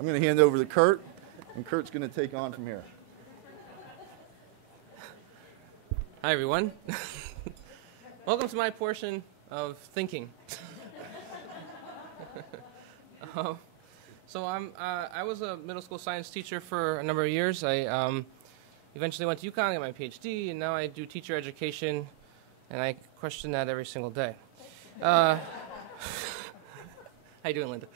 I'm going to hand over to Kurt, and Kurt's going to take on from here. Hi, everyone. Welcome to my portion of thinking. I was a middle school science teacher for a number of years. I eventually went to UConn, got my PhD, and now I do teacher education, and I question that every single day. How you doing, Linda?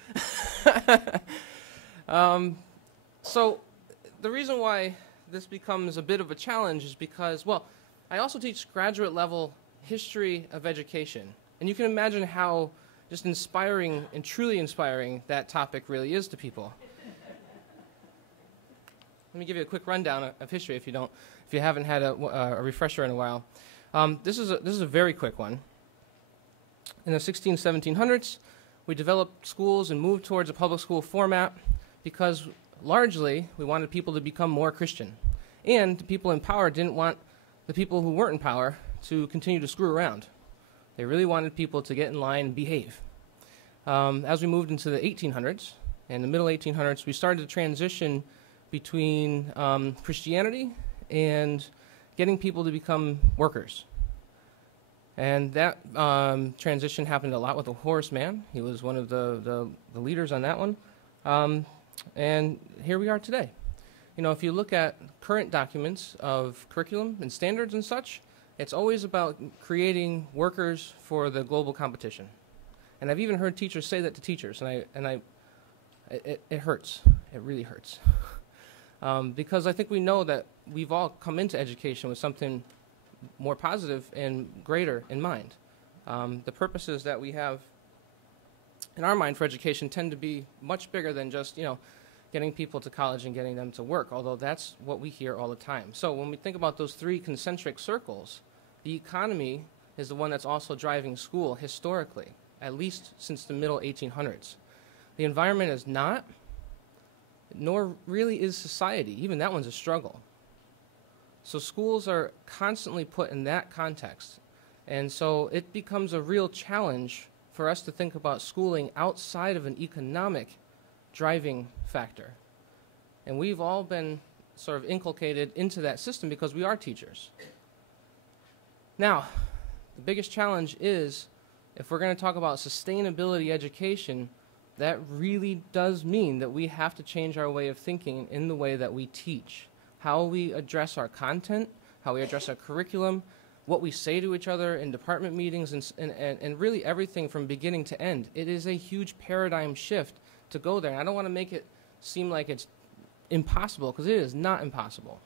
So the reason why this becomes a bit of a challenge is because, well, I also teach graduate level history of education, and you can imagine how just inspiring and truly inspiring that topic really is to people. Let me give you a quick rundown of history if you haven't had a refresher in a while. This is a very quick one. In the 1700s, we developed schools and moved towards a public school format because largely we wanted people to become more Christian, and the people in power didn't want the people who weren't in power to continue to screw around. They really wanted people to get in line and behave. As we moved into the 1800s, and the middle 1800s, we started to transition between Christianity and getting people to become workers. And that transition happened a lot with the Horace Mann. He was one of the leaders on that one. And here we are today. You know, if you look at current documents of curriculum and standards and such, it's always about creating workers for the global competition. And I've even heard teachers say that to teachers, and it hurts. It really hurts. Because I think we know that we've all come into education with something more positive and greater in mind. The purposes that we have in our mind for education tend to be much bigger than just, getting people to college and getting them to work, although that's what we hear all the time. So when we think about those three concentric circles, the economy is the one that's also driving school historically, at least since the middle 1800s. The environment is not, nor really is society. Even that one's a struggle. So schools are constantly put in that context. And so it becomes a real challenge for us to think about schooling outside of an economic driving factor. And we've all been sort of inculcated into that system because we are teachers. Now, the biggest challenge is, if we're going to talk about sustainability education, that really does mean that we have to change our way of thinking in the way that we teach. How we address our content, how we address our curriculum, what we say to each other in department meetings, and really everything from beginning to end. It is a huge paradigm shift to go there. And I don't want to make it seem like it's impossible, because it is not impossible.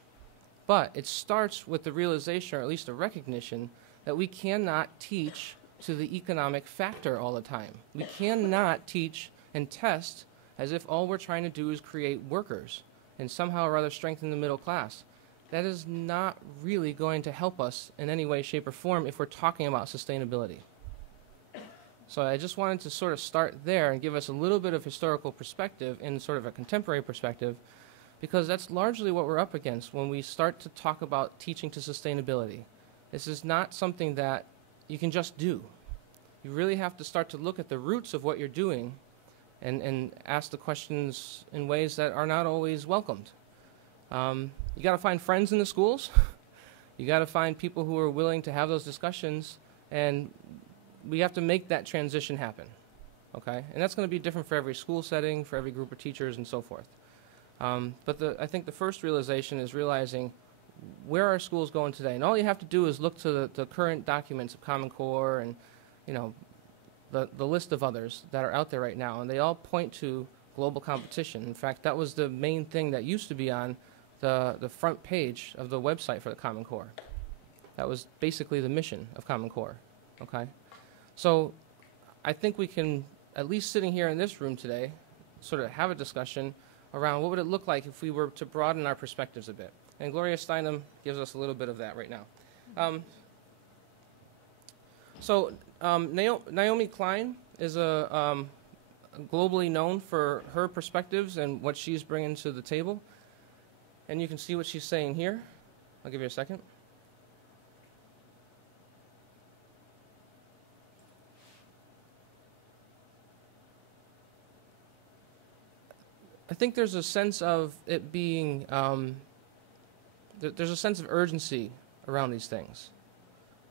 But it starts with the realization, or at least a recognition, that we cannot teach to the economic factor all the time. We cannot teach and test as if all we're trying to do is create workers and somehow or other strengthen the middle class. That is not really going to help us in any way, shape, or form if we're talking about sustainability. So I just wanted to sort of start there and give us a little bit of historical perspective and sort of a contemporary perspective, because that's largely what we're up against when we start to talk about teaching to sustainability. This is not something that you can just do. You really have to start to look at the roots of what you're doing and ask the questions in ways that are not always welcomed. You got to find friends in the schools. You got to find people who are willing to have those discussions, and we have to make that transition happen, okay? And that's going to be different for every school setting, for every group of teachers, and so forth. But I think the first realization is realizing where are schools going today? And all you have to do is look to the current documents of Common Core and, the list of others that are out there right now, and they all point to global competition. In fact, that was the main thing that used to be on the front page of the website for the Common Core. That was basically the mission of Common Core, okay? So I think we can, at least sitting here in this room today, sort of have a discussion around what would it look like if we were to broaden our perspectives a bit. And Gloria Steinem gives us a little bit of that right now. Naomi Klein is globally known for her perspectives and what she's bringing to the table. And you can see what she's saying here. I'll give you a second. I think there's a sense of it being, there's a sense of urgency around these things.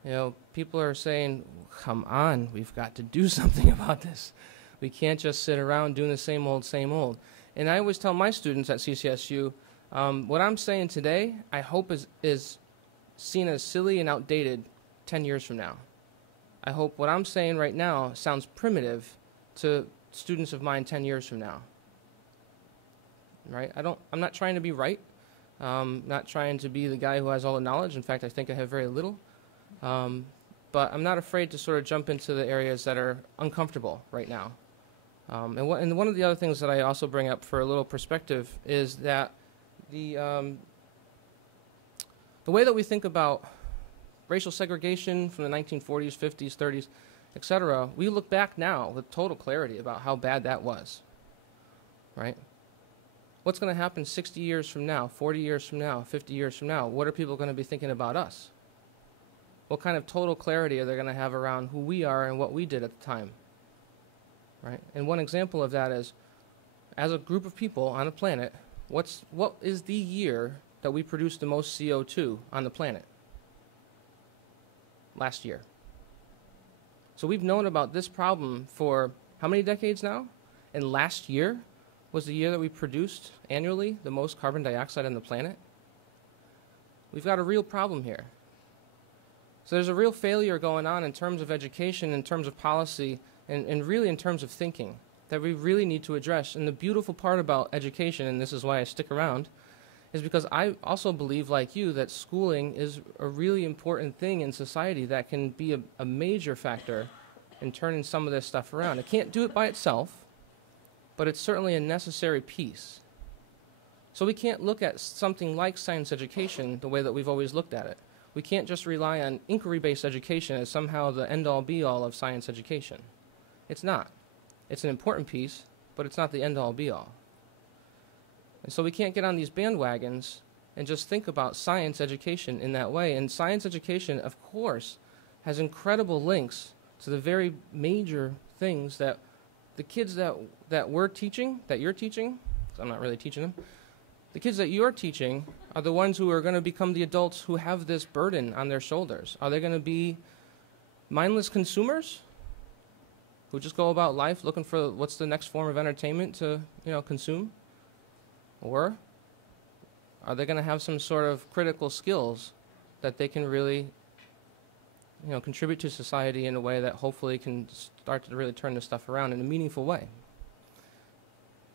You know, people are saying, come on, we've got to do something about this. We can't just sit around doing the same old, same old. And I always tell my students at CCSU, what I'm saying today, I hope is seen as silly and outdated 10 years from now. I hope what I'm saying right now sounds primitive to students of mine 10 years from now. Right? I'm not trying to be right. Not trying to be the guy who has all the knowledge. In fact, I think I have very little. But I'm not afraid to sort of jump into the areas that are uncomfortable right now. And one of the other things that I also bring up for a little perspective is that the way that we think about racial segregation from the 1940s, 50s, 30s, etc., we look back now with total clarity about how bad that was, right? What's going to happen 60 years from now, 40 years from now, 50 years from now? What are people going to be thinking about us? What kind of total clarity are they going to have around who we are and what we did at the time, right? And one example of that is, as a group of people on a planet, what is the year that we produced the most CO2 on the planet? Last year. So we've known about this problem for how many decades now? And last year was the year that we produced annually the most carbon dioxide on the planet. We've got a real problem here. So there's a real failure going on in terms of education, in terms of policy, and really in terms of thinking that we really need to address. And the beautiful part about education, and this is why I stick around, is because I also believe, like you, that schooling is a really important thing in society that can be a major factor in turning some of this stuff around. It can't do it by itself, but it's certainly a necessary piece. So we can't look at something like science education the way that we've always looked at it. We can't just rely on inquiry-based education as somehow the end-all be-all of science education. It's not. It's an important piece, but it's not the end-all be-all. And so we can't get on these bandwagons and just think about science education in that way. And science education, of course, has incredible links to the very major things that the kids that we're teaching, that you're teaching, 'cause I'm not really teaching them, the kids that you're teaching are the ones who are going to become the adults who have this burden on their shoulders. Are they going to be mindless consumers who just go about life looking for what's the next form of entertainment to, consume? Or are they going to have some sort of critical skills that they can really, contribute to society in a way that hopefully can start to really turn this stuff around in a meaningful way?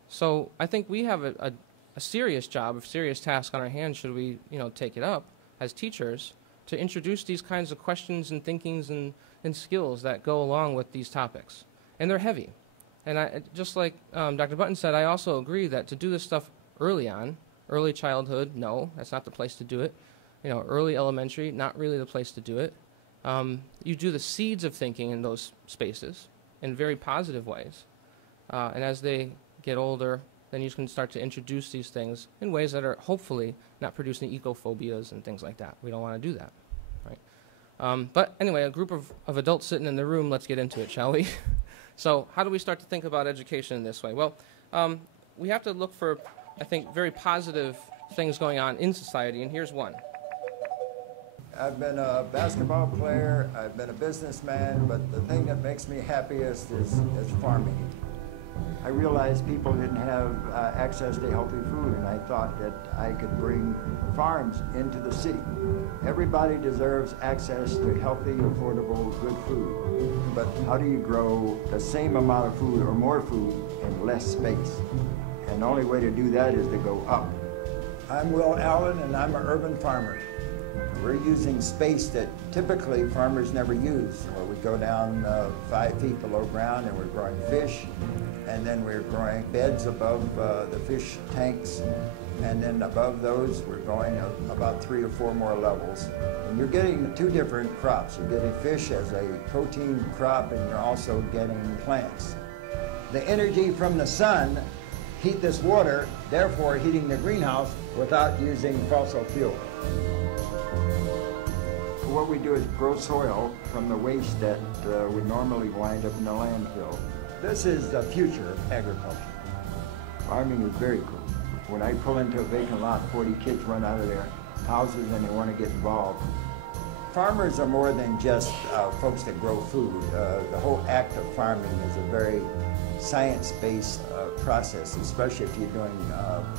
So I think we have a serious job, a serious task on our hands should we, take it up as teachers to introduce these kinds of questions and thinkings and skills that go along with these topics. And they're heavy. And just like Dr. Button said, I also agree that to do this stuff early on, early childhood, no, that's not the place to do it. Early elementary, not really the place to do it. You do the seeds of thinking in those spaces in very positive ways. And as they get older, then you can start to introduce these things in ways that are hopefully not producing ecophobias and things like that. We don't want to do that, right? But anyway, a group of adults sitting in the room, let's get into it, shall we? So how do we start to think about education in this way? Well, we have to look for, I think, very positive things going on in society, and here's one. I've been a basketball player, I've been a businessman, but the thing that makes me happiest is farming. I realized people didn't have access to healthy food, and I thought that I could bring farms into the city. Everybody deserves access to healthy, affordable, good food. But how do you grow the same amount of food or more food in less space? And the only way to do that is to go up. I'm Will Allen, and I'm an urban farmer. We're using space that typically farmers never use, where we go down 5 feet below ground and we're growing fish, and then we're growing beds above the fish tanks, and then above those we're going about 3 or 4 more levels. And you're getting 2 different crops. You're getting fish as a protein crop, and you're also getting plants. The energy from the sun heat this water, therefore heating the greenhouse without using fossil fuel. What we do is grow soil from the waste that would normally wind up in the landfill. This is the future of agriculture. Farming is very cool. When I pull into a vacant lot, 40 kids run out of their houses and they want to get involved. Farmers are more than just folks that grow food. The whole act of farming is a very science-based process, especially if you're doing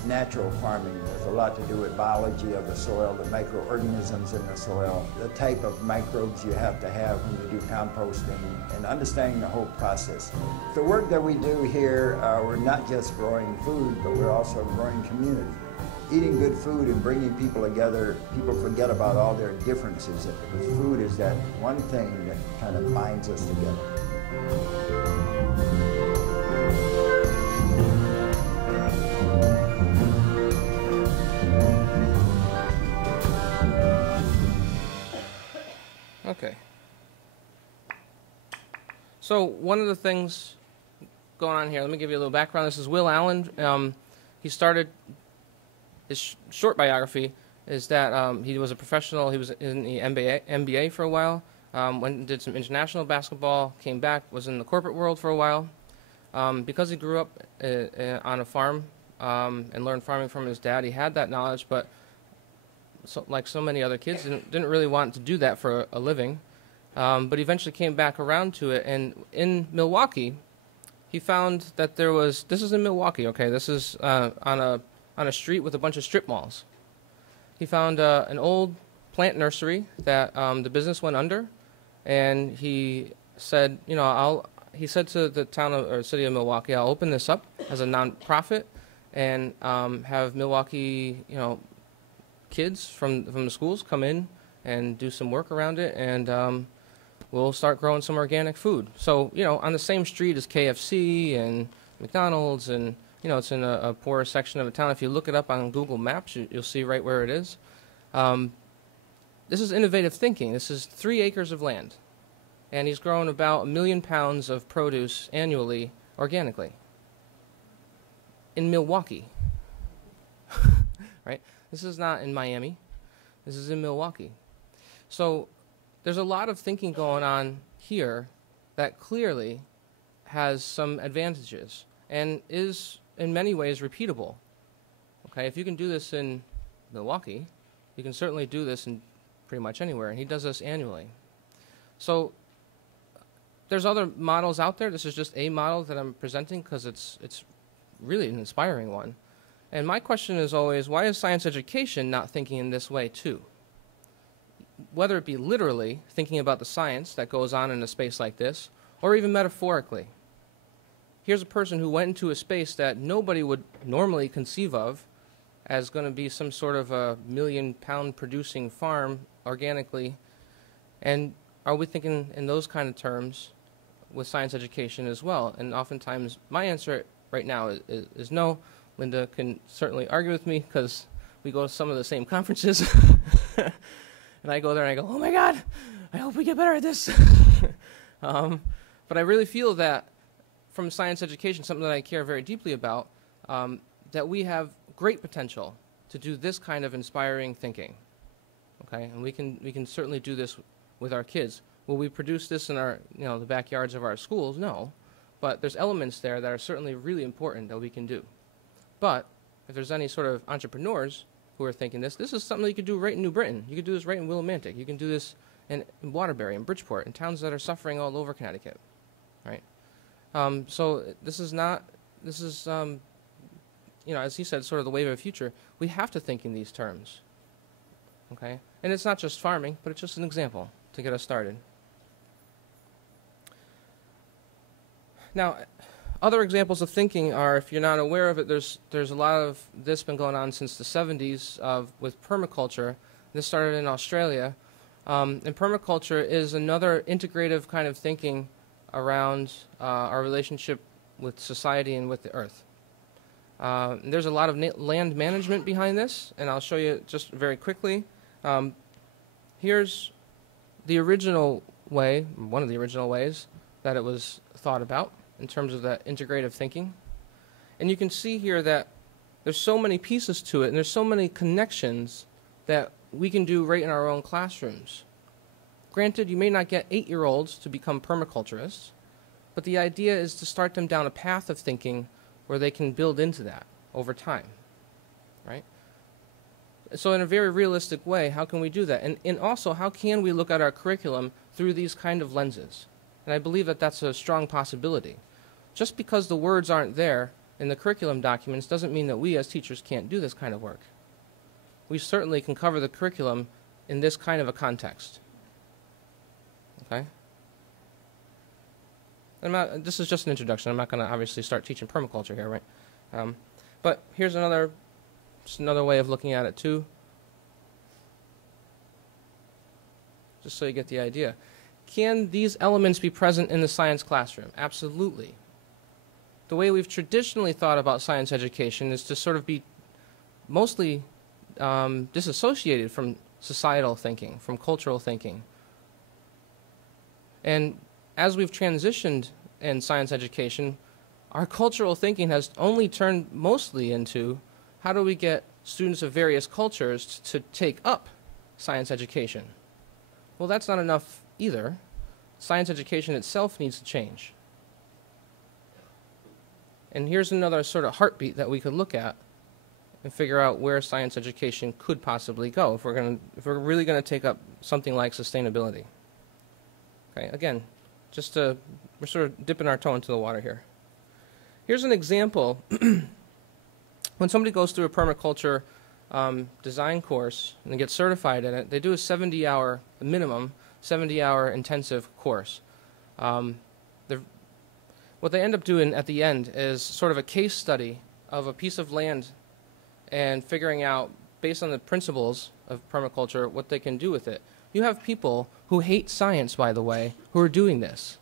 natural farming. There's a lot to do with biology of the soil, the microorganisms in the soil, the type of microbes you have to have when you do composting, and understanding the whole process. The work that we do here, we're not just growing food, but we're also growing community. Eating good food and bringing people together, people forget about all their differences, because food is that one thing that kind of binds us together. Okay. So one of the things going on here, let me give you a little background. This is Will Allen. He started, his short biography is that he was a professional. He was in the NBA for a while, went and did some international basketball, came back, was in the corporate world for a while. Because he grew up on a farm and learned farming from his dad, he had that knowledge, but like so many other kids, didn't really want to do that for a living. But he eventually came back around to it, and in Milwaukee, he found that there was, this is in Milwaukee, okay, this is on a street with a bunch of strip malls. He found an old plant nursery that the business went under, and he said, you know, he said to the town or city of Milwaukee, I'll open this up as a nonprofit and have Milwaukee, you know, kids from the schools come in and do some work around it, and we'll start growing some organic food. So, you know, on the same street as KFC and McDonald's, and, you know, it's in a poorer section of a town. If you look it up on Google Maps, you'll see right where it is. This is innovative thinking. This is 3 acres of land, and he's grown about 1 million pounds of produce annually organically in Milwaukee. Right? This is not in Miami. This is in Milwaukee. So there's a lot of thinking going on here that clearly has some advantages and is in many ways repeatable. Okay, if you can do this in Milwaukee, you can certainly do this in pretty much anywhere, and he does this annually. So there's other models out there. This is just a model that I'm presenting because it's really an inspiring one. And my question is always, why is science education not thinking in this way too? Whether it be literally thinking about the science that goes on in a space like this, or even metaphorically. Here's a person who went into a space that nobody would normally conceive of as going to be some sort of a 1 million pound producing farm organically. And are we thinking in those kind of terms with science education as well? And oftentimes my answer right now is no. Linda can certainly argue with me because we go to some of the same conferences. And I go there and I go, oh my God, I hope we get better at this. But I really feel that from science education, something that I care very deeply about, that we have great potential to do this kind of inspiring thinking. Okay, and we can certainly do this with our kids. Will we produce this in our, you know, the backyards of our schools? No, but there's elements there that are certainly really important that we can do. But if there's any sort of entrepreneurs who are thinking this is something you could do right in New Britain. You could do this right in Willimantic. You can do this in Waterbury, in Bridgeport, in towns that are suffering all over Connecticut, right? So this is, you know, as he said, sort of the wave of the future. We have to think in these terms, okay? And it's not just farming, but it's just an example to get us started. Now, other examples of thinking are, if you're not aware of it, there's a lot of this been going on since the 70s with permaculture. This started in Australia. And permaculture is another integrative kind of thinking around our relationship with society and with the earth. There's a lot of land management behind this, and I'll show you just very quickly. Here's the original way, one of the original ways that it was thought about in terms of that integrative thinking. And you can see here that there's so many pieces to it, and there's so many connections that we can do right in our own classrooms. Granted, you may not get 8-year-olds to become permaculturists, but the idea is to start them down a path of thinking where they can build into that over time, right? So in a very realistic way, how can we do that? And also, how can we look at our curriculum through these kind of lenses? And I believe that that's a strong possibility. Just because the words aren't there in the curriculum documents doesn't mean that we as teachers can't do this kind of work. We certainly can cover the curriculum in this kind of a context. Okay? This is just an introduction. I'm not going to obviously start teaching permaculture here, right? But here's just another way of looking at it too. Just so you get the idea. Can these elements be present in the science classroom? Absolutely. The way we've traditionally thought about science education is to sort of be mostly disassociated from societal thinking, from cultural thinking. And as we've transitioned in science education, our cultural thinking has only turned mostly into how do we get students of various cultures to take up science education? Well, that's not enough either. Science education itself needs to change. And here's another sort of heartbeat that we could look at and figure out where science education could possibly go if we're really going to take up something like sustainability. Okay, again, we're sort of dipping our toe into the water here. Here's an example. When somebody goes through a permaculture design course and they get certified in it, they do a minimum 70-hour intensive course. What they end up doing at the end is sort of a case study of a piece of land and figuring out, based on the principles of permaculture, what they can do with it. You have people who hate science, by the way, who are doing this.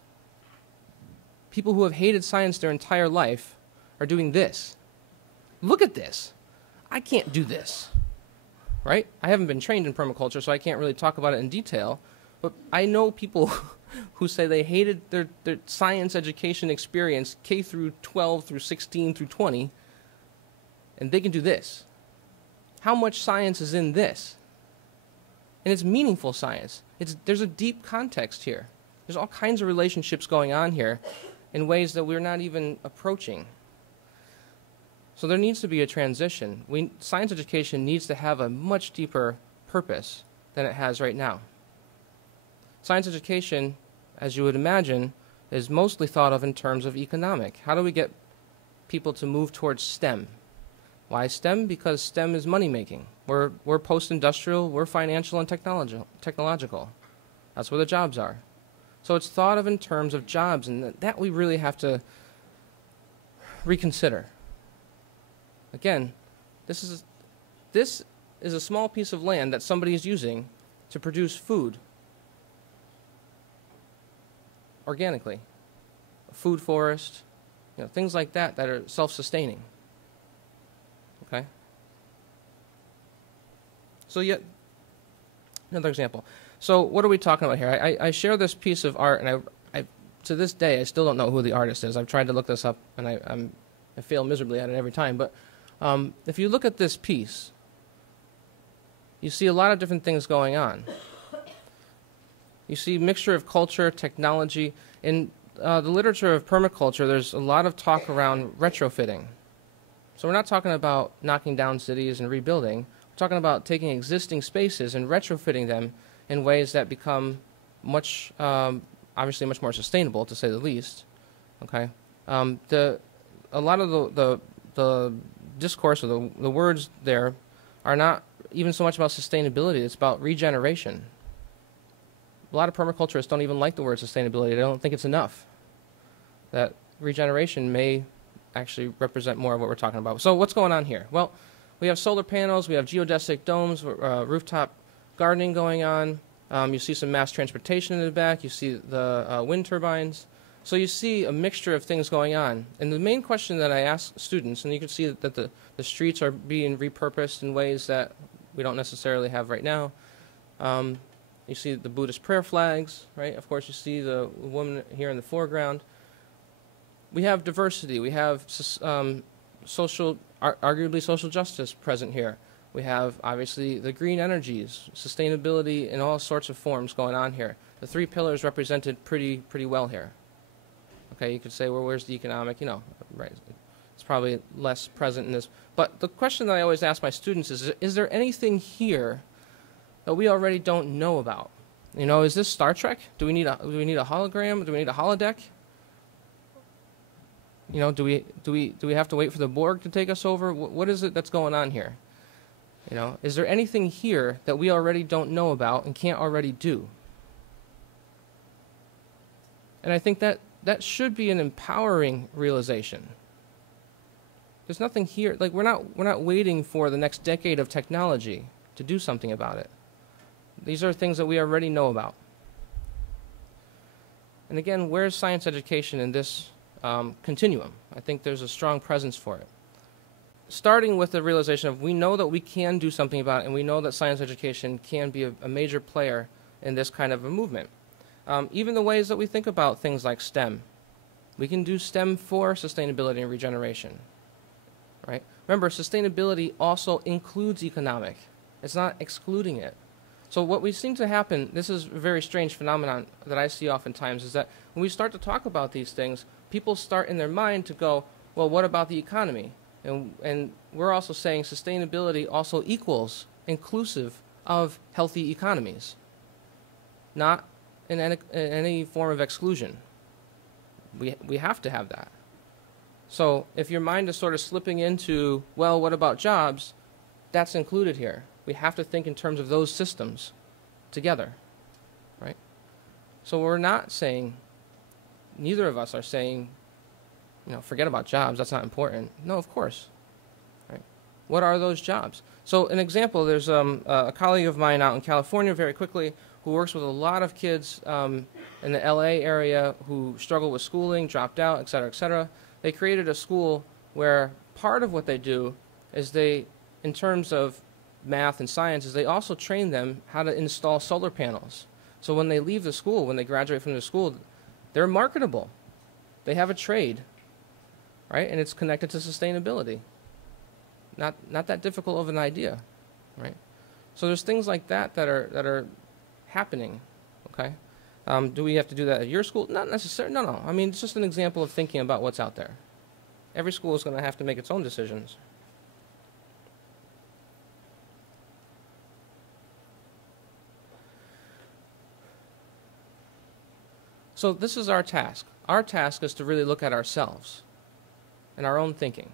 People who have hated science their entire life are doing this. Look at this. I can't do this, right? I haven't been trained in permaculture, so I can't really talk about it in detail, but I know people who say they hated their science education experience, K through 12 through 16 through 20, and they can do this. How much science is in this? And it's meaningful science. There's a deep context here. There's all kinds of relationships going on here in ways that we're not even approaching. So there needs to be a transition. Science education needs to have a much deeper purpose than it has right now. Science education, as you would imagine, is mostly thought of in terms of economic. How do we get people to move towards STEM? Why STEM? Because STEM is money-making. We're post-industrial, we're financial and technological. That's where the jobs are. So it's thought of in terms of jobs, and that we really have to reconsider. Again, this is a small piece of land that somebody is using to produce food organically. A food forest, things like that are self-sustaining. Okay? So yet, another example. So what are we talking about here? I share this piece of art, and I to this day, I still don't know who the artist is. I've tried to look this up, and I fail miserably at it every time. But if you look at this piece, you see a lot of different things going on. You see a mixture of culture, technology. In the literature of permaculture, there's a lot of talk around retrofitting. So we're not talking about knocking down cities and rebuilding. We're talking about taking existing spaces and retrofitting them in ways that become obviously much more sustainable, to say the least. Okay, a lot of the discourse or the words there are not even so much about sustainability. It's about regeneration. A lot of permaculturists don't even like the word sustainability. They don't think it's enough. That regeneration may actually represent more of what we're talking about. So what's going on here? Well, we have solar panels, we have geodesic domes, rooftop gardening going on. You see some mass transportation in the back. You see the wind turbines. So you see a mixture of things going on. And the main question that I ask students, and you can see that the streets are being repurposed in ways that we don't necessarily have right now. You see the Buddhist prayer flags, right? Of course, you see the woman here in the foreground. We have diversity. We have arguably social justice present here. We have, obviously, the green energies, sustainability in all sorts of forms going on here. The three pillars represented pretty well here. Okay, you could say, well, where's the economic? Right. It's probably less present in this. But the question that I always ask my students is there anything here that we already don't know about? You know, is this Star Trek? Do we need a hologram? Do we need a holodeck? You know, do we have to wait for the Borg to take us over? What is it that's going on here? You know, is there anything here that we already don't know about and can't already do? And I think that should be an empowering realization. There's nothing here, like we're not waiting for the next decade of technology to do something about it. These are things that we already know about. And again, where's science education in this continuum? I think there's a strong presence for it. Starting with the realization of we know that we can do something about it, and we know that science education can be a major player in this kind of a movement. Even the ways that we think about things like STEM. We can do STEM for sustainability and regeneration. Right? Remember, sustainability also includes economic. It's not excluding it. So what we seem to happen, this is a very strange phenomenon that I see oftentimes, is that when we start to talk about these things, people start in their mind to go, well, what about the economy? And we're also saying sustainability also equals inclusive of healthy economies, not in any form of exclusion. We have to have that. So if your mind is sort of slipping into, well, what about jobs? That's included here. We have to think in terms of those systems together, right? So we're not saying, neither of us are saying, you know, forget about jobs, that's not important. No, of course, right? What are those jobs? So an example, there's a colleague of mine out in California, very quickly, who works with a lot of kids in the LA area who struggle with schooling, dropped out, et cetera, et cetera. They created a school where part of what they do is they, in terms of math and science, is they also train them how to install solar panels. So when they leave the school, when they graduate from the school, they're marketable. They have a trade, right? And it's connected to sustainability. Not that difficult of an idea, right? So there's things like that that are happening, okay? Do we have to do that at your school? Not necessarily, no. I mean, it's just an example of thinking about what's out there. Every school is going to have to make its own decisions. So this is our task. Our task is to really look at ourselves and our own thinking,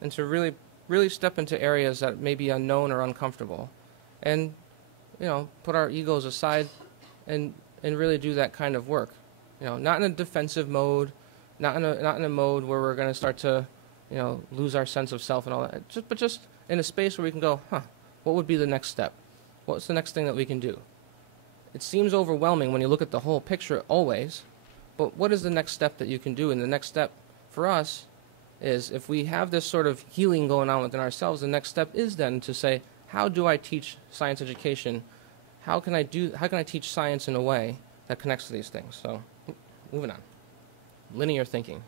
and to really step into areas that may be unknown or uncomfortable, and, you know, put our egos aside and really do that kind of work. You know, not in a defensive mode, not in a mode where we're going to start to, you know, lose our sense of self and all that. But just in a space where we can go, what would be the next step? What's the next thing that we can do? It seems overwhelming when you look at the whole picture always, but what is the next step that you can do? And the next step for us is, if we have this sort of healing going on within ourselves, the next step is then to say, how do I teach science education? How can I teach science in a way that connects to these things? So, moving on. Linear thinking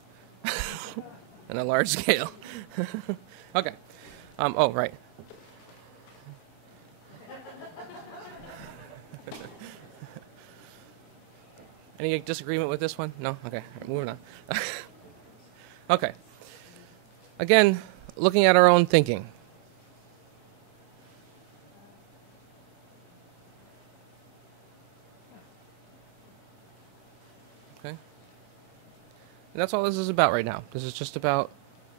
on a large scale. Okay. Oh, right. Any disagreement with this one? No? Okay. All right, moving on. Okay. Again, looking at our own thinking. Okay. And that's all this is about right now. This is just about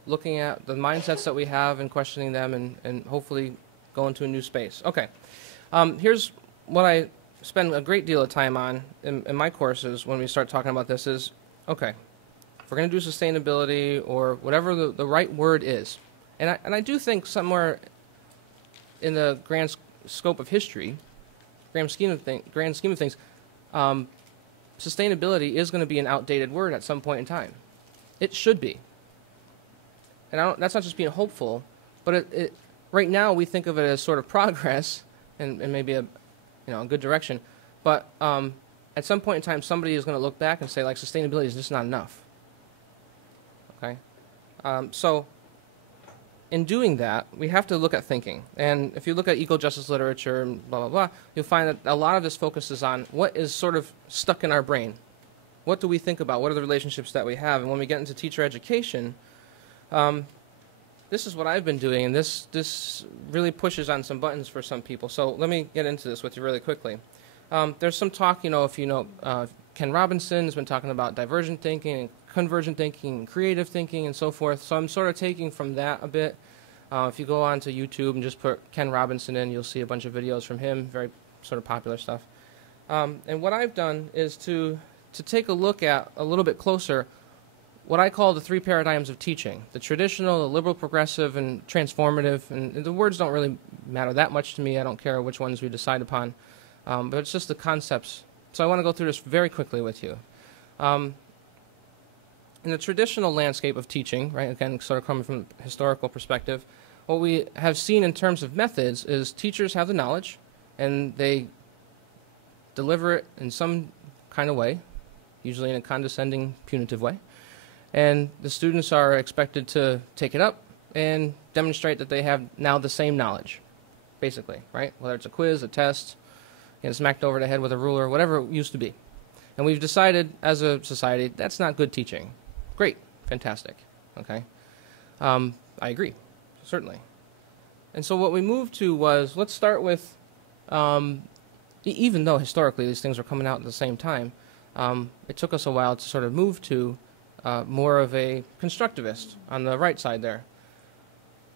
looking at the mindsets that we have and questioning them, and hopefully going to a new space. Okay. Here's what I spend a great deal of time on in my courses when we start talking about this is, okay, if we're going to do sustainability or whatever the right word is, and I do think somewhere in the grand scope of history, grand scheme of things, sustainability is going to be an outdated word at some point in time. It should be. And that's not just being hopeful, but right now we think of it as sort of progress and maybe a good direction. But at some point in time, somebody is going to look back and say, like, sustainability is just not enough. Okay? So in doing that, we have to look at thinking. And if you look at eco-justice literature and blah, blah, blah, you'll find that a lot of this focuses on what is sort of stuck in our brain. What do we think about? What are the relationships that we have? And when we get into teacher education, This is what I've been doing, and this really pushes on some buttons for some people. So let me get into this with you really quickly. There's some talk, if you know, Ken Robinson has been talking about divergent thinking and convergent thinking and creative thinking and so forth. So I'm sort of taking from that a bit. If you go onto YouTube and just put Ken Robinson in, you'll see a bunch of videos from him, very sort of popular stuff. And what I've done is to take a look at a little bit closer what I call the three paradigms of teaching: the traditional, the liberal, progressive, and transformative. And the words don't really matter that much to me. I don't care which ones we decide upon, but it's just the concepts. So I want to go through this very quickly with you. In the traditional landscape of teaching, right, again, sort of coming from a historical perspective, what we have seen in terms of methods is teachers have the knowledge, and they deliver it in some kind of way, usually in a condescending, punitive way. And the students are expected to take it up and demonstrate that they have now the same knowledge, basically, right? Whether it's a quiz, a test, smacked over the head with a ruler, whatever it used to be. And we've decided as a society that's not good teaching. Great, fantastic, okay? I agree, certainly. And so what we moved to was, let's start with, even though historically these things were coming out at the same time, it took us a while to sort of move to more of a constructivist on the right side there.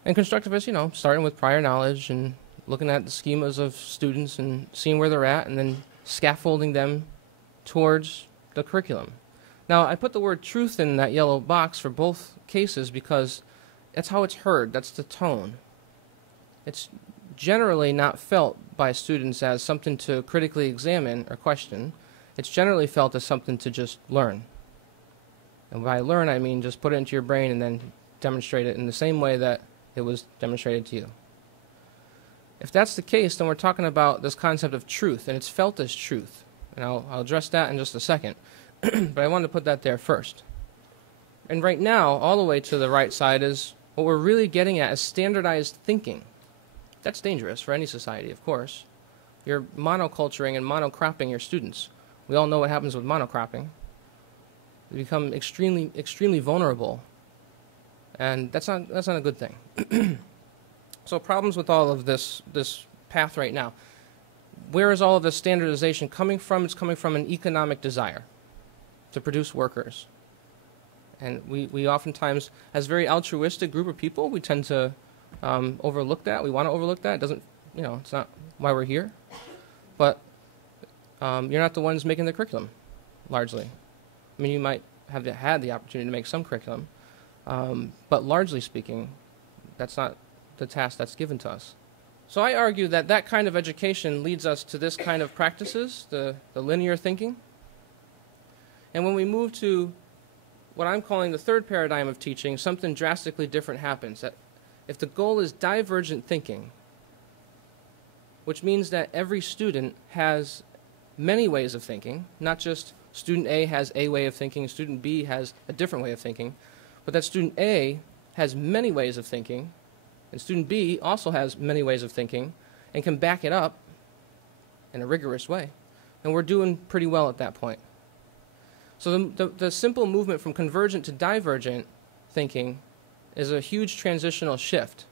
And constructivist, starting with prior knowledge and looking at the schemas of students and seeing where they're at and then scaffolding them towards the curriculum. Now, I put the word truth in that yellow box for both cases because that's how it's heard. That's the tone. It's generally not felt by students as something to critically examine or question. It's generally felt as something to just learn. And by learn, I mean just put it into your brain and then demonstrate it in the same way that it was demonstrated to you. If that's the case, then we're talking about this concept of truth, and it's felt as truth. And I'll address that in just a second. But I wanted to put that there first. And right now, all the way to the right side is what we're really getting at is standardized thinking. That's dangerous for any society, of course. You're monoculturing and monocropping your students. We all know what happens with monocropping. They become extremely, extremely vulnerable. And that's not a good thing. So problems with all of this path right now. Where is all of this standardization coming from? It's coming from an economic desire to produce workers. And we oftentimes, as a very altruistic group of people, we tend to overlook that. We want to overlook that. It doesn't, it's not why we're here. But you're not the ones making the curriculum, largely. I mean, you might have had the opportunity to make some curriculum, but largely speaking, that's not the task that's given to us. So I argue that kind of education leads us to this kind of practices, the linear thinking. And when we move to what I'm calling the third paradigm of teaching, something drastically different happens. That if the goal is divergent thinking, which means that every student has many ways of thinking, not just student A has a way of thinking, student B has a different way of thinking, but that student A has many ways of thinking, and student B also has many ways of thinking, and can back it up in a rigorous way. And we're doing pretty well at that point. So the simple movement from convergent to divergent thinking is a huge transitional shift.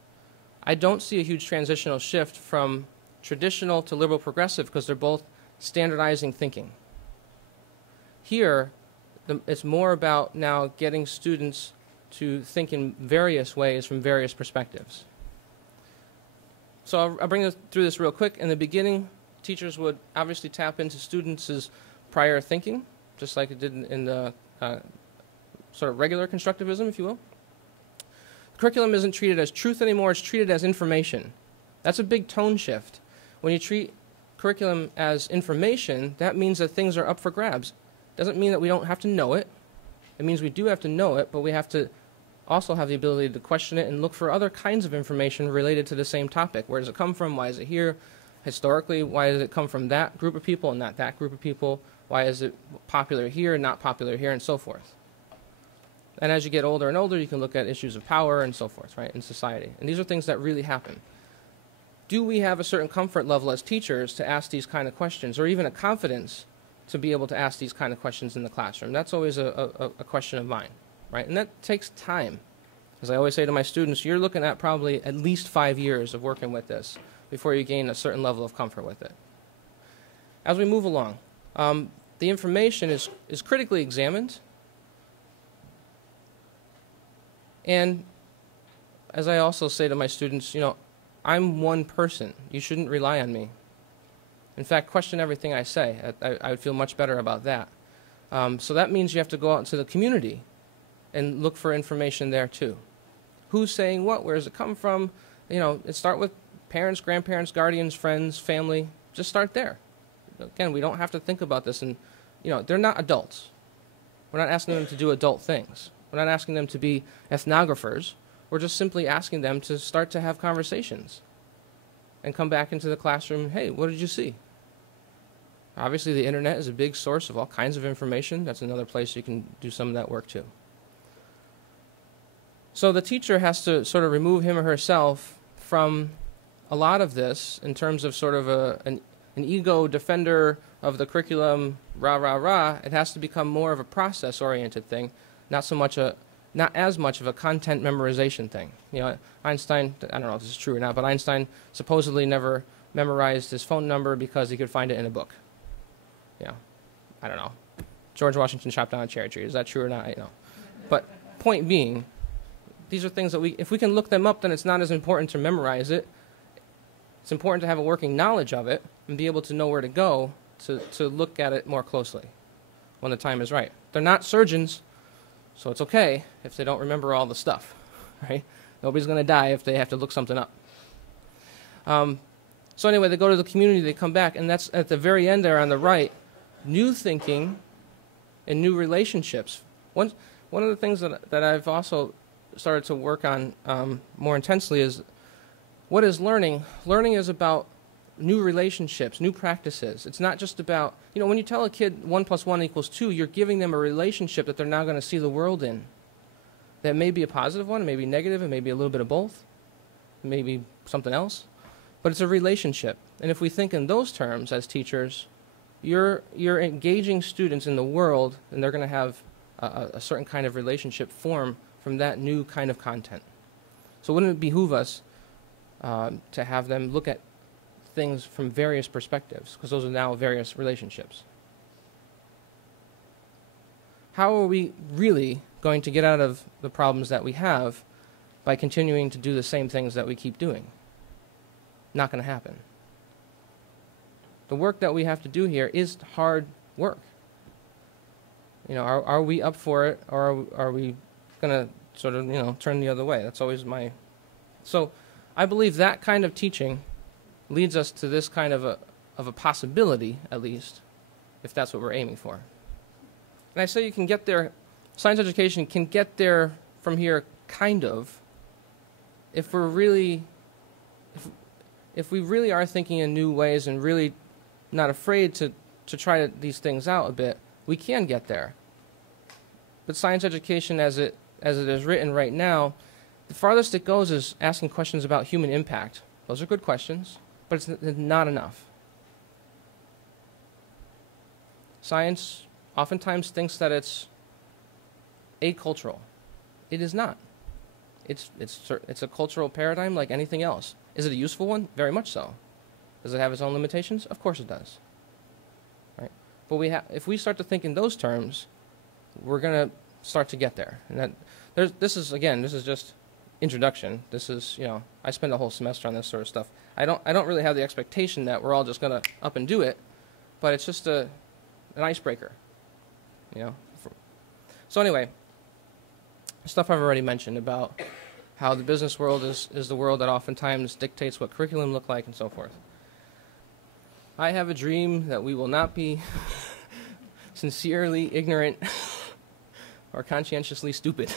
I don't see a huge transitional shift from traditional to liberal progressive because they're both standardizing thinking. Here, it's more about now getting students to think in various ways from various perspectives. So I'll bring us through this real quick. In the beginning, teachers would obviously tap into students' prior thinking, just like it did in the sort of regular constructivism, if you will. Curriculum isn't treated as truth anymore, it's treated as information. That's a big tone shift. When you treat curriculum as information, that means that things are up for grabs. Doesn't mean that we don't have to know it. It means we do have to know it, but we have to also have the ability to question it and look for other kinds of information related to the same topic. Where does it come from? Why is it here? Historically, why does it come from that group of people and not that group of people? Why is it popular here and not popular here, and so forth? And as you get older and older, you can look at issues of power and so forth, right, in society. And these are things that really happen. Do we have a certain comfort level as teachers to ask these kind of questions, or even a confidence to be able to ask these kind of questions in the classroom? That's always a question of mine, right? And that takes time. As I always say to my students, you're looking at probably at least 5 years of working with this before you gain a certain level of comfort with it. As we move along, the information is critically examined. And as I also say to my students, I'm one person. You shouldn't rely on me. In fact, question everything I say. I would feel much better about that. So that means you have to go out into the community and look for information there too. Who's saying what? Where does it come from? Start with parents, grandparents, guardians, friends, family. Just start there. Again, we don't have to think about this. And, they're not adults. We're not asking them to do adult things. We're not asking them to be ethnographers. We're just simply asking them to start to have conversations and come back into the classroom. Hey, what did you see? Obviously, the internet is a big source of all kinds of information. That's another place you can do some of that work too. So the teacher has to sort of remove him or herself from a lot of this in terms of sort of an ego defender of the curriculum, rah, rah, rah. It has to become more of a process-oriented thing, not as much of a content memorization thing. Einstein, I don't know if this is true or not, but Einstein supposedly never memorized his phone number because he could find it in a book. I don't know. George Washington chopped down a cherry tree. Is that true or not? I don't know. But point being, these are things that if we can look them up, then it's not as important to memorize it. It's important to have a working knowledge of it and be able to know where to go to look at it more closely when the time is right. They're not surgeons, so it's okay if they don't remember all the stuff, right? Nobody's going to die if they have to look something up. So anyway, they go to the community, they come back, and that's at the very end there on the right, new thinking and new relationships. One of the things that I've also started to work on more intensely is, what is learning? Learning is about new relationships, new practices. It's not just about, when you tell a kid 1 + 1 = 2, you're giving them a relationship that they're now going to see the world in. That may be a positive one, it may be negative, it may be a little bit of both, it may be something else. But it's a relationship. And if we think in those terms as teachers, you're engaging students in the world, and they're going to have a certain kind of relationship form from that new kind of content. So wouldn't it behoove us to have them look at things from various perspectives, because those are now various relationships? How are we really going to get out of the problems that we have by continuing to do the same things that we keep doing? Not going to happen. The work that we have to do here is hard work. Are we up for it, or are we going to sort of, turn the other way? That's always my... So I believe that kind of teaching leads us to this kind of a possibility, at least, if that's what we're aiming for. And I say you can get there, science education can get there from here, kind of, if we're really... If we really are thinking in new ways and really not afraid to try these things out a bit, we can get there. But science education as it is written right now, the farthest it goes is asking questions about human impact. Those are good questions, but it's not enough. Science oftentimes thinks that it's acultural. It is not. It's a cultural paradigm like anything else. Is it a useful one? Very much so. Does it have its own limitations? Of course it does. Right? But if we start to think in those terms, we're going to start to get there. And this is just introduction. This is, I spend a whole semester on this sort of stuff. I don't really have the expectation that we're all just going to up and do it, but it's just an icebreaker, So anyway, stuff I've already mentioned about how the business world is the world that oftentimes dictates what curriculum look like and so forth. I have a dream that we will not be sincerely ignorant or conscientiously stupid.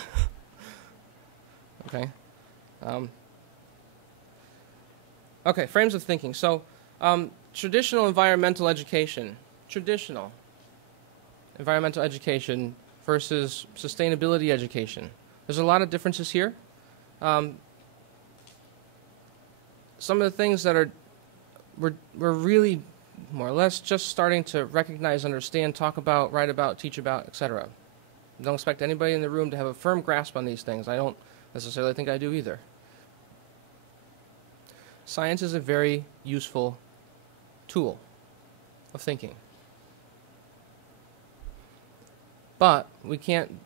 Okay? Okay, frames of thinking. So, traditional environmental education versus sustainability education. There's a lot of differences here. Some of the things that we're really more or less just starting to recognize, understand, talk about, write about, teach about, etc. Don't expect anybody in the room to have a firm grasp on these things. I don't necessarily think I do either. Science is a very useful tool of thinking. But we can't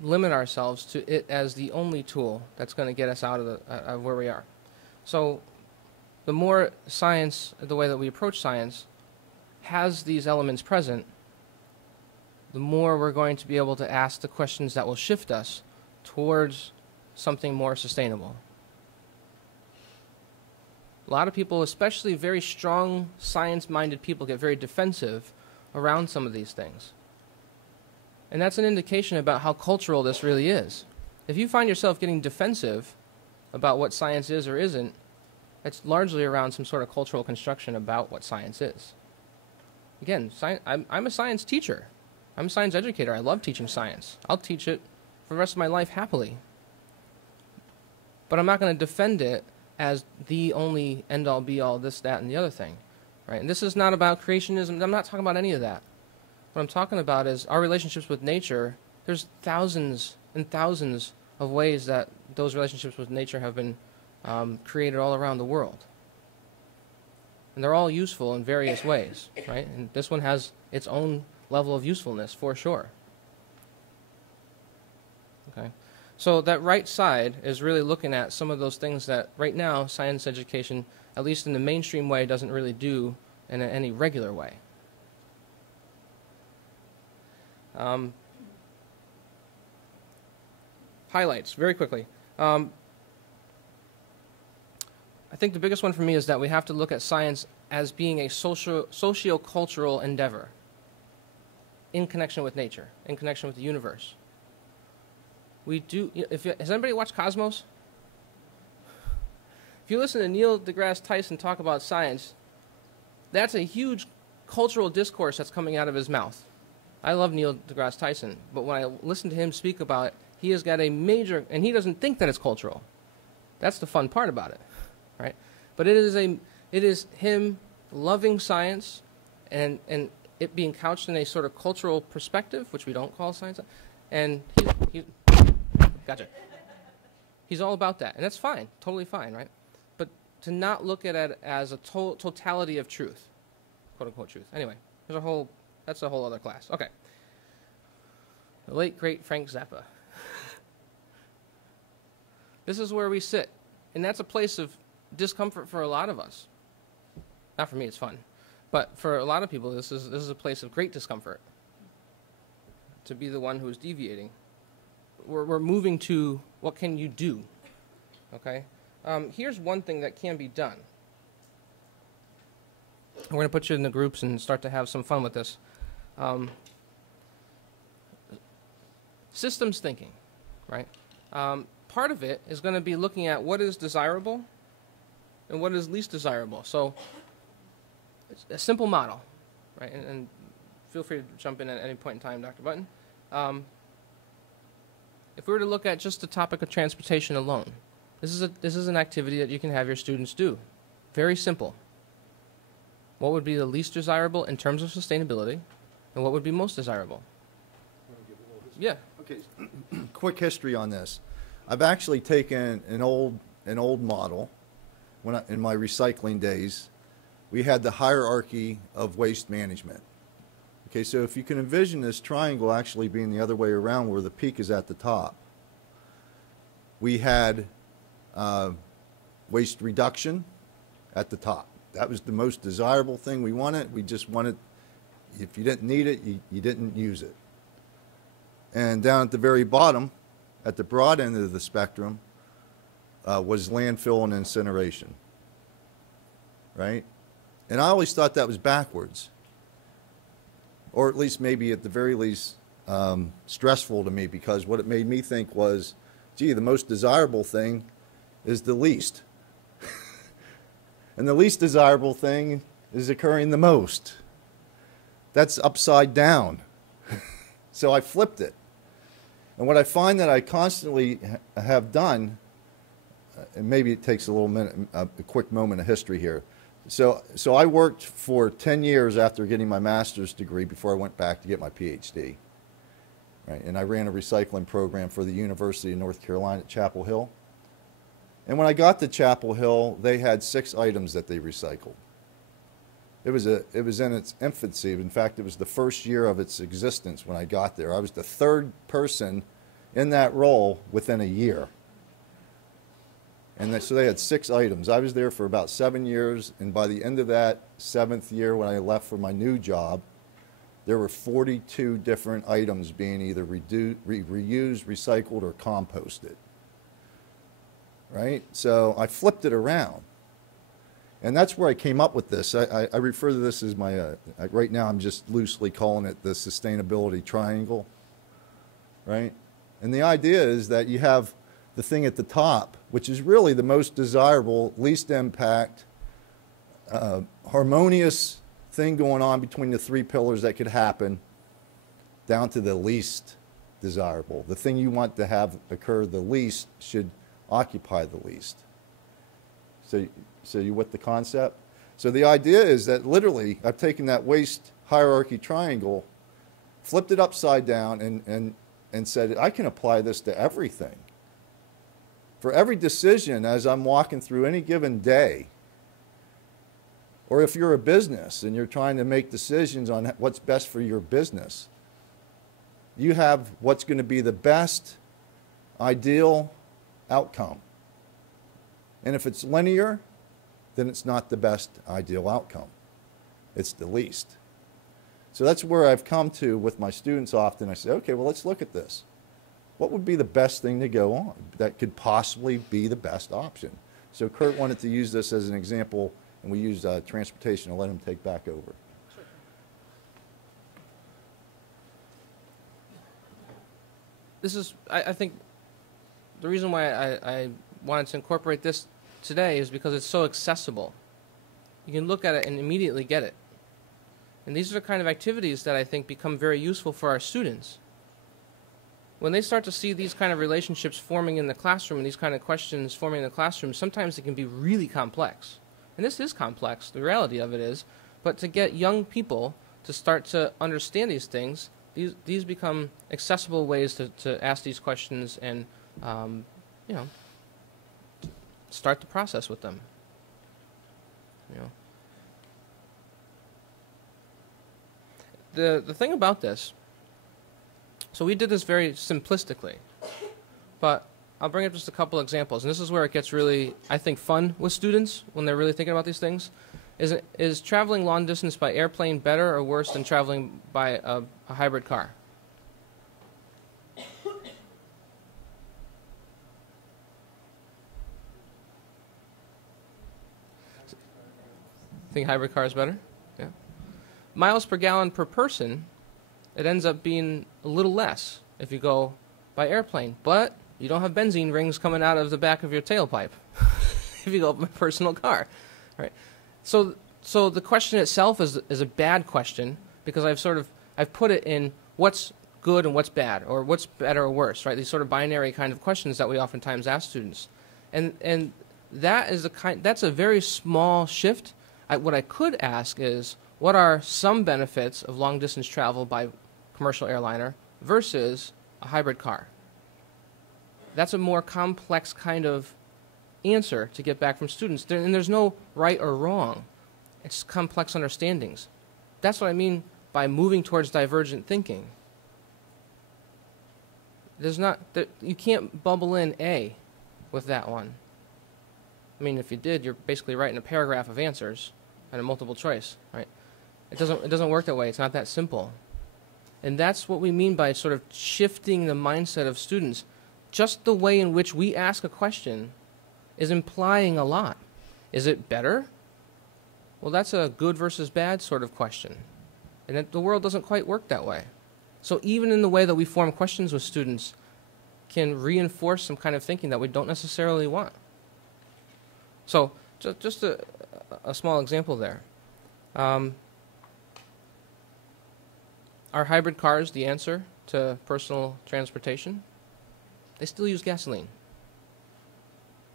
limit ourselves to it as the only tool that's going to get us out of where we are. So the more science, the way that we approach science, has these elements present, the more we're going to be able to ask the questions that will shift us towards something more sustainable. A lot of people, especially very strong science-minded people, get very defensive around some of these things. And that's an indication about how cultural this really is. If you find yourself getting defensive about what science is or isn't, it's largely around some sort of cultural construction about what science is. Again, I'm a science teacher. I'm a science educator. I love teaching science. I'll teach it for the rest of my life happily. But I'm not going to defend it as the only end-all, be-all, this, that, and the other thing. Right? And this is not about creationism. I'm not talking about any of that. What I'm talking about is our relationships with nature. There's thousands and thousands of ways that those relationships with nature have been created all around the world. And they're all useful in various ways, right? And this one has its own level of usefulness for sure. Okay? So that right side is really looking at some of those things that right now science education, at least in the mainstream way, doesn't really do in any regular way. Highlights, very quickly. I think the biggest one for me is that we have to look at science as being a socio-cultural endeavor in connection with nature, in connection with the universe. We do. Has anybody watched Cosmos? If you listen to Neil deGrasse Tyson talk about science, that's a huge cultural discourse that's coming out of his mouth. I love Neil deGrasse Tyson, but when I listen to him speak about it, he has got a major, and he doesn't think that it's cultural. That's the fun part about it, right? But it is him loving science and it being couched in a sort of cultural perspective, which we don't call science, and gotcha. He's all about that, and that's fine, totally fine, right? But to not look at it as a totality of truth, quote unquote truth. Anyway, that's a whole other class. Okay. The late great Frank Zappa. This is where we sit, and that's a place of discomfort for a lot of us. Not for me, it's fun, but for a lot of people, this is a place of great discomfort. To be the one who is deviating. We're moving to what can you do, okay? Here's one thing that can be done. We're going to put you in the groups and start to have some fun with this. Systems thinking, right? Part of it is going to be looking at what is desirable and what is least desirable. So it's a simple model, right? And feel free to jump in at any point in time, Dr. Button. If we were to look at just the topic of transportation alone, this is an activity that you can have your students do. Very simple. What would be the least desirable in terms of sustainability, and what would be most desirable? Yeah. Okay. Quick history on this. I've actually taken an old model. In my recycling days, we had the hierarchy of waste management. Okay, so if you can envision this triangle actually being the other way around, where the peak is at the top, we had waste reduction at the top. That was the most desirable thing we wanted. We just wanted, if you didn't need it, you didn't use it. And down at the very bottom, at the broad end of the spectrum, was landfill and incineration, right? And I always thought that was backwards, or at least maybe at the very least stressful to me, because what it made me think was, gee, the most desirable thing is the least. And the least desirable thing is occurring the most. That's upside down. So I flipped it. And what I find that I constantly have done, and maybe it takes a little minute, a quick moment of history here. So I worked for 10 years after getting my master's degree before I went back to get my PhD. right? And I ran a recycling program for the University of North Carolina at Chapel Hill. And when I got to Chapel Hill, they had 6 items that they recycled. It was in its infancy. In fact, it was the first year of its existence when I got there. I was the 3rd person in that role within a year. And so they had 6 items. I was there for about 7 years, and by the end of that 7th year when I left for my new job, there were 42 different items being either reused, recycled, or composted. Right? So I flipped it around. And that's where I came up with this. I refer to this as my, right now I'm just loosely calling it the sustainability triangle. Right? And the idea is that you have the thing at the top, which is really the most desirable, least impact, harmonious thing going on between the 3 pillars that could happen, down to the least desirable. The thing you want to have occur the least should occupy the least. So you with the concept? So the idea is that literally I've taken that waste hierarchy triangle, flipped it upside down, and said I can apply this to everything. For every decision as I'm walking through any given day, or if you're a business and you're trying to make decisions on what's best for your business, you have what's going to be the best ideal outcome. And if it's linear, then it's not the best ideal outcome. It's the least. So that's where I've come to with my students often. I say, okay, well, let's look at this. What would be the best thing to go on that could possibly be the best option? So Kurt wanted to use this as an example, and we used transportation. I'll let him take back over. Sure. This is, I think, the reason why I wanted to incorporate this today is because it's so accessible. You can look at it and immediately get it. And these are the kind of activities that I think become very useful for our students. When they start to see these kind of relationships forming in the classroom and these kind of questions forming in the classroom, sometimes it can be really complex. And this is complex, the reality of it is. But to get young people to start to understand these things, these become accessible ways to ask these questions and, you know, start the process with them. You know. The thing about this, so we did this very simplistically, but I'll bring up just a couple examples, and this is where it gets really, I think, fun with students when they're really thinking about these things. Is traveling long distance by airplane better or worse than traveling by a hybrid car? Think hybrid car is better? Yeah. Miles per gallon per person, it ends up being a little less if you go by airplane, but you don't have benzene rings coming out of the back of your tailpipe if you go by personal car, right? So the question itself is a bad question because I've put it in what's good and what's bad, or what's better or worse, right? These sort of binary kind of questions that we oftentimes ask students, and that's a very small shift. What I could ask is, what are some benefits of long distance travel by commercial airliner versus a hybrid car? That's a more complex kind of answer to get back from students. And there's no right or wrong. It's complex understandings. That's what I mean by moving towards divergent thinking. You can't bubble in A with that one. I mean, if you did, you're basically writing a paragraph of answers and a multiple choice, right? It doesn't work that way. It's not that simple. And that's what we mean by sort of shifting the mindset of students. Just the way in which we ask a question is implying a lot. Is it better? Well, that's a good versus bad sort of question. And the world doesn't quite work that way. So even in the way that we form questions with students can reinforce some kind of thinking that we don't necessarily want. So just a small example there. Are hybrid cars the answer to personal transportation? They still use gasoline.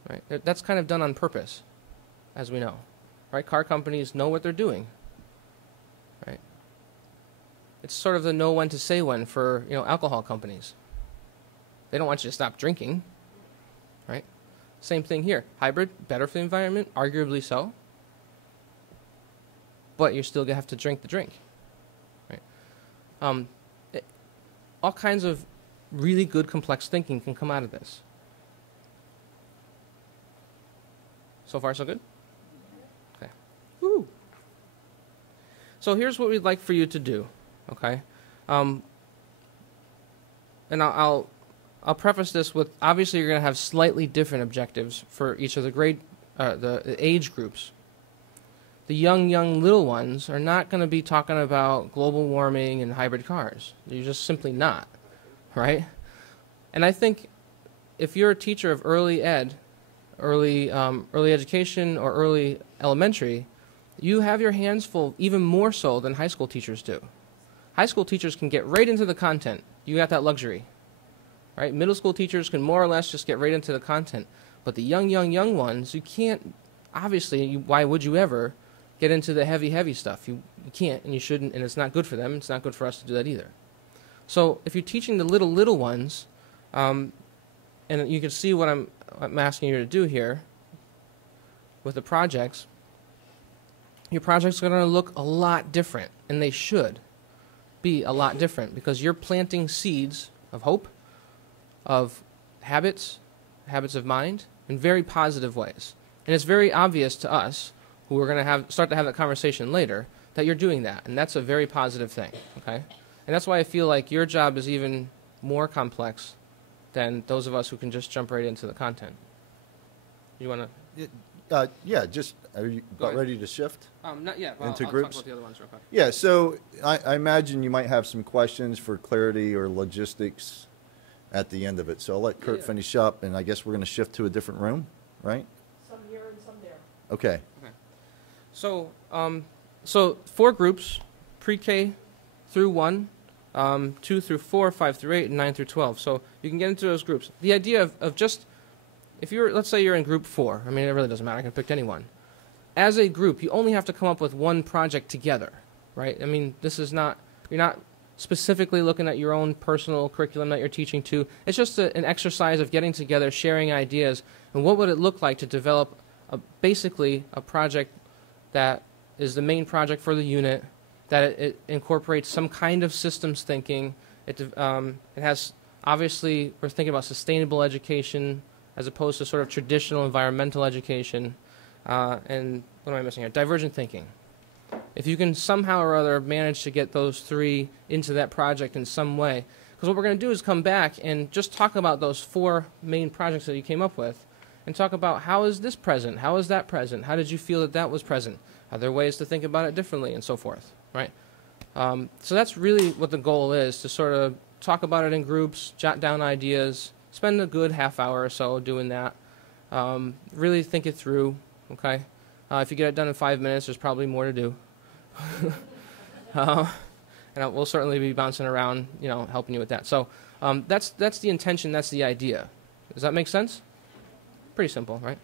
Right? That's kind of done on purpose, as we know. Right? Car companies know what they're doing. Right? It's sort of the know when to say when for, alcohol companies. They don't want you to stop drinking, right? Same thing here. Hybrid, better for the environment, arguably so. But you're still going to have to drink the drink, right? All kinds of really good complex thinking can come out of this. So far, so good? Okay. Woo! So here's what we'd like for you to do, okay? And I'll preface this with, obviously you're going to have slightly different objectives for each of the age groups. The young little ones are not going to be talking about global warming and hybrid cars. You're just simply not, right? And I think if you're a teacher of early ed, early education or early elementary, you have your hands full even more so than high school teachers do. High school teachers can get right into the content. You got that luxury, right? Middle school teachers can more or less just get right into the content. But the young ones, you can't, obviously, why would you ever get into the heavy stuff? You can't and you shouldn't, and it's not good for them. It's not good for us to do that either. So if you're teaching the little ones, and you can see what I'm asking you to do here with the projects, your projects are going to look a lot different, and they should be a lot different because you're planting seeds of hope, of habits of mind, in very positive ways. And it's very obvious to us, who are going to start to have that conversation later, that you're doing that, and that's a very positive thing, okay? And that's why I feel like your job is even more complex than those of us who can just jump right into the content. You want to? Yeah, just, are you about ready to shift? Not yet. Well, into I'll groups? talk about the other ones real quick. Yeah, so I imagine you might have some questions for clarity or logistics at the end of it. So I'll let Kurt finish up, and I guess we're going to shift to a different room, right? Some here and some there. Okay. So, 4 groups, pre-K through 1, 2 through 4, 5 through 8, and 9 through 12. So you can get into those groups. The idea of just, let's say you're in group 4. I mean, it really doesn't matter. I can pick anyone. As a group, you only have to come up with one project together, right? I mean, you're not specifically looking at your own personal curriculum that you're teaching to. It's just an exercise of getting together, sharing ideas, and what would it look like to develop basically a project that is the main project for the unit, that it incorporates some kind of systems thinking. It has, obviously, we're thinking about sustainable education as opposed to sort of traditional environmental education. And what am I missing here? Divergent thinking. If you can somehow or other manage to get those 3 into that project in some way, because what we're going to do is come back and just talk about those 4 main projects that you came up with, and talk about how is this present, how is that present, how did you feel that was present, are there ways to think about it differently, and so forth, right? So that's really what the goal is, to sort of talk about it in groups, jot down ideas, spend a good half hour or so doing that, really think it through, okay? If you get it done in 5 minutes, there's probably more to do. And we'll certainly be bouncing around, helping you with that. So that's the intention, that's the idea. Does that make sense? Pretty simple, right?